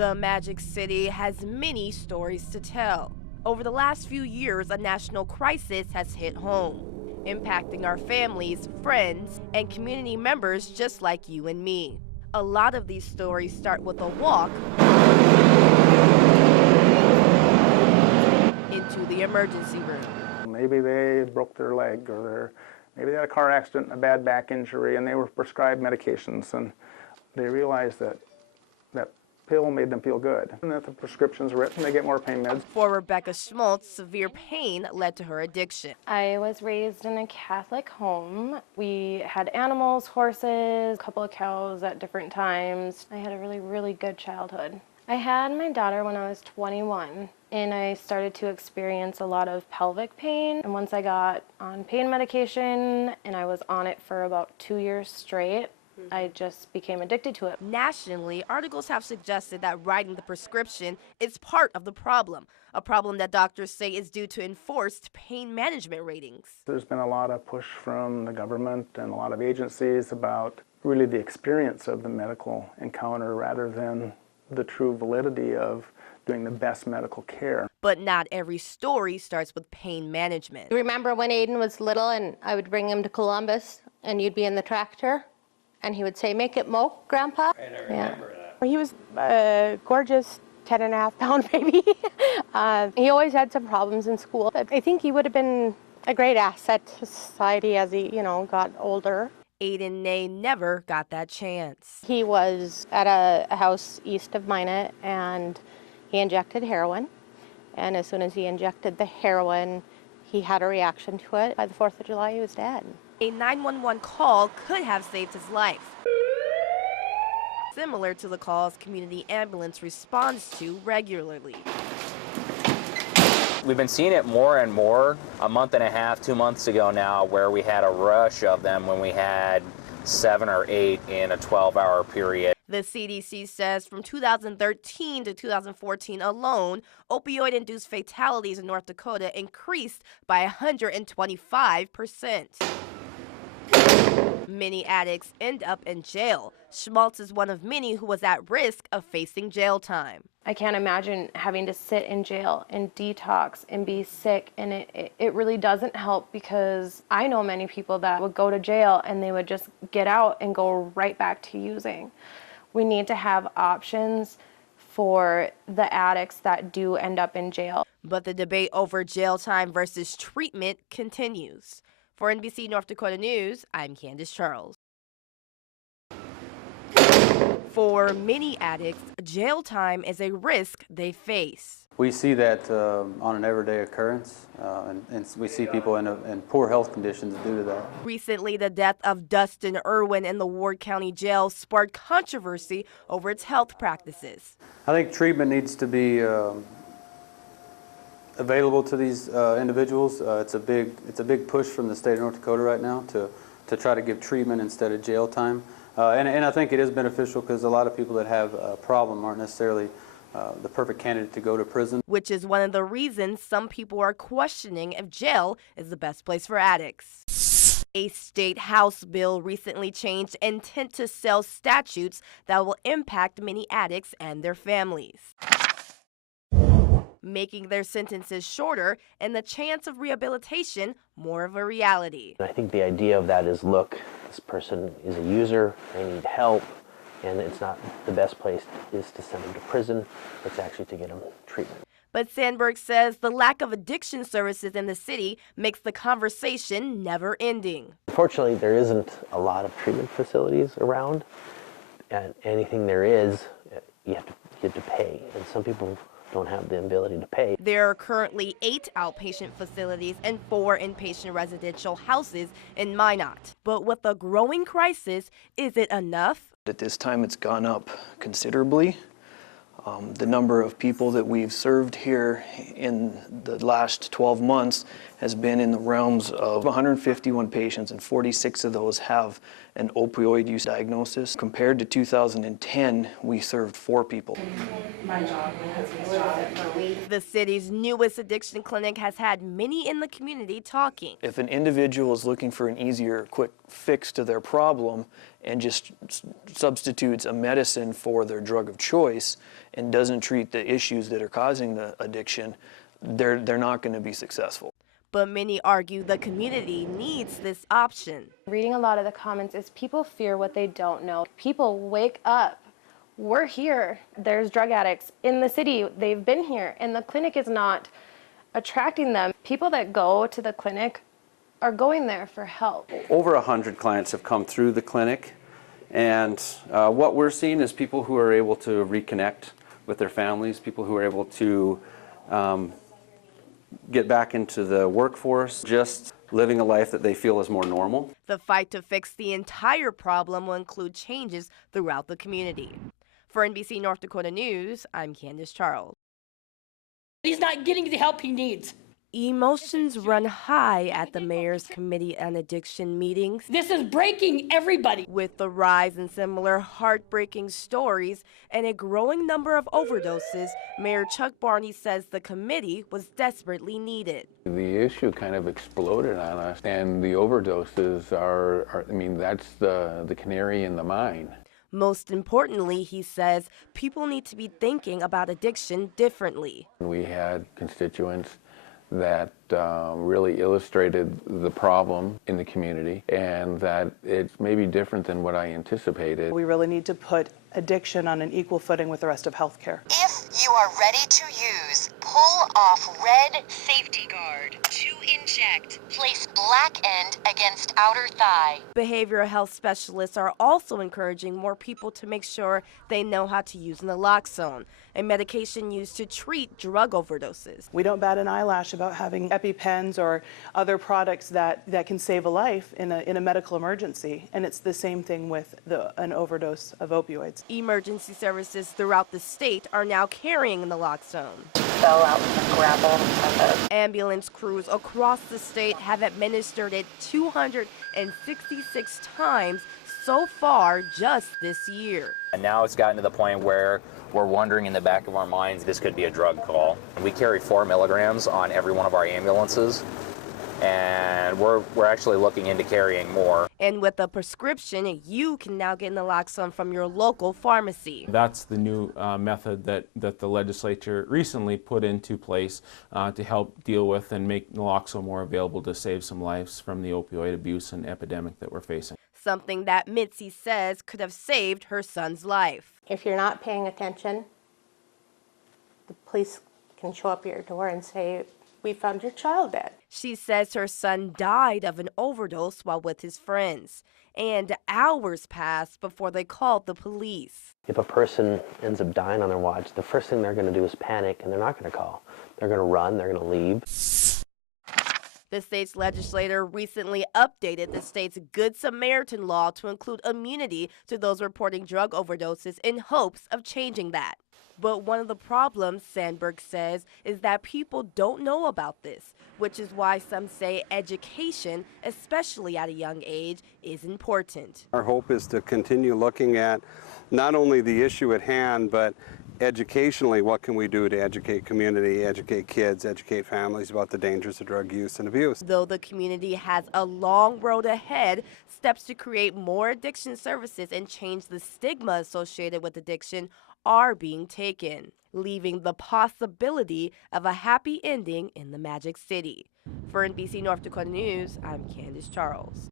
The Magic City has many stories to tell. Over the last few years, a national crisis has hit home, impacting our families, friends, and community members just like you and me. A lot of these stories start with a walk into the emergency room. Maybe they broke their leg, or maybe they had a car accident, a bad back injury, and they were prescribed medications, and they realized that that pill made them feel good, and that the prescription's written, they get more pain meds. For Rebecca Schmaltz, severe pain led to her addiction. I was raised in a Catholic home. We had animals, horses, a couple of cows at different times. I had a really good childhood. I had my daughter when I was 21, and I started to experience a lot of pelvic pain. And once I got on pain medication, and I was on it for about 2 years straight, I just became addicted to it. Nationally, articles have suggested that writing the prescription is part of the problem, a problem that doctors say is due to enforced pain management ratings. There's been a lot of push from the government and a lot of agencies about really the experience of the medical encounter rather than the true validity of doing the best medical care. But not every story starts with pain management. Remember when Aiden was little and I would bring him to Columbus and you'd be in the tractor and he would say, "Make it mo, Grandpa"? And I remember that. He was a gorgeous 10.5-pound baby. He always had some problems in school. I think he would have been a great asset to society as he, got older. Aiden Nay never got that chance. He was at a house east of Minot, and he injected heroin. And as soon as he injected the heroin, he had a reaction to it. By the 4th of July, he was dead. A 911 call could have saved his life, similar to the calls community ambulance responds to regularly. We've been seeing it more and more. A month and a half, 2 months ago now, where we had a rush of them when we had 7 or 8 in a 12-hour period. The CDC says from 2013 to 2014 alone, opioid-induced fatalities in North Dakota increased by 125%. Many addicts end up in jail. Schmaltz is one of many who was at risk of facing jail time. I can't imagine having to sit in jail and detox and be sick, and it really doesn't help, because I know many people that would go to jail and they would just get out and go right back to using. We need to have options for the addicts that do end up in jail. But the debate over jail time versus treatment continues. For NBC North Dakota News, I'm Candace Charles. For many addicts, jail time is a risk they face. We see that on an everyday occurrence, and we see people in poor health conditions due to that. Recently, the death of Dustin Irwin in the Ward County Jail sparked controversy over its health practices. I think treatment needs to be available to these individuals. It's a big push from the state of North Dakota right now to try to give treatment instead of jail time. And I think it is beneficial, because a lot of people that have a problem aren't necessarily the perfect candidate to go to prison. Which is one of the reasons some people are questioning if jail is the best place for addicts. A state House bill recently changed intent to sell statutes that will impact many addicts and their families, making their sentences shorter and the chance of rehabilitation more of a reality. I think the idea of that is, look, this person is a user, they need help, and it's not the best place is to send them to prison, it's actually to get them treatment. But Sandberg says the lack of addiction services in the city makes the conversation never ending. Unfortunately, there isn't a lot of treatment facilities around, and anything there is, you have to pay, and some people don't have the ability to pay. There are currently 8 outpatient facilities and 4 inpatient residential houses in Minot. But with a growing crisis, is it enough? At this time, it's gone up considerably. The number of people that we've served here in the last 12 months has been in the realms of 151 patients, and 46 of those have an opioid use diagnosis. Compared to 2010, we served 4 people. The city's newest addiction clinic has had many in the community talking. If an individual is looking for an easier, quick fix to their problem and just substitutes a medicine for their drug of choice and doesn't treat the issues that are causing the addiction, they're not going to be successful. But many argue the community needs this option. Reading a lot of the comments is people fear what they don't know. People wake up. We're here. There's drug addicts in the city. They've been here, and the clinic is not attracting them. People that go to the clinic are going there for help. Over 100 clients have come through the clinic, and what we're seeing is people who are able to reconnect with their families, people who are able to get back into the workforce, just living a life that they feel is more normal. The fight to fix the entire problem will include changes throughout the community. For NBC North Dakota News, I'm Candace Charles. He's not getting the help he needs. Emotions run high at the mayor's Committee on Addiction meetings. This is breaking everybody. With the rise in similar heartbreaking stories and a growing number of overdoses, Mayor Chuck Barney says the committee was desperately needed. The issue kind of exploded on us, and the overdoses are I mean, that's the canary in the mine. Most importantly, he says, people need to be thinking about addiction differently. We had constituents that really illustrated the problem in the community, and that it's maybe different than what I anticipated. We really need to put addiction on an equal footing with the rest of healthcare. If you are ready to use, pull off red safety guard. To inject, place black end against outer thigh. Behavioral health specialists are also encouraging more people to make sure they know how to use naloxone, a medication used to treat drug overdoses. We don't bat an eyelash about having EpiPens or other products that can save a life in a medical emergency, and it's the same thing with an overdose of opioids. Emergency services throughout the state are now carrying naloxone. Fell out and gravel. Ambulance crews across the state have administered it 266 times so far just this year. And now it's gotten to the point where we're wondering in the back of our minds this could be a drug call. We carry 4 milligrams on every one of our ambulances, and we're actually looking into carrying more. And with a prescription, you can now get naloxone from your local pharmacy. That's the new method that the legislature recently put into place to help deal with and make naloxone more available to save some lives from the opioid abuse and epidemic that we're facing. Something that Mitzi says could have saved her son's life. If you're not paying attention, the police can show up at your door and say, "We found your child dead." She says her son died of an overdose while with his friends, and hours passed before they called the police. If a person ends up dying on their watch, the first thing they're going to do is panic, and they're not going to call. They're going to run, they're going to leave. The state's legislature recently updated the state's Good Samaritan law to include immunity to those reporting drug overdoses in hopes of changing that. But one of the problems, Sandberg says, is that people don't know about this, which is why some say education, especially at a young age, is important. Our hope is to continue looking at not only the issue at hand, but educationally, what can we do to educate community, educate kids, educate families about the dangers of drug use and abuse. Though the community has a long road ahead, steps to create more addiction services and change the stigma associated with addiction are being taken, leaving the possibility of a happy ending in the Magic City. For NBC North Dakota News, I'm Candace Charles.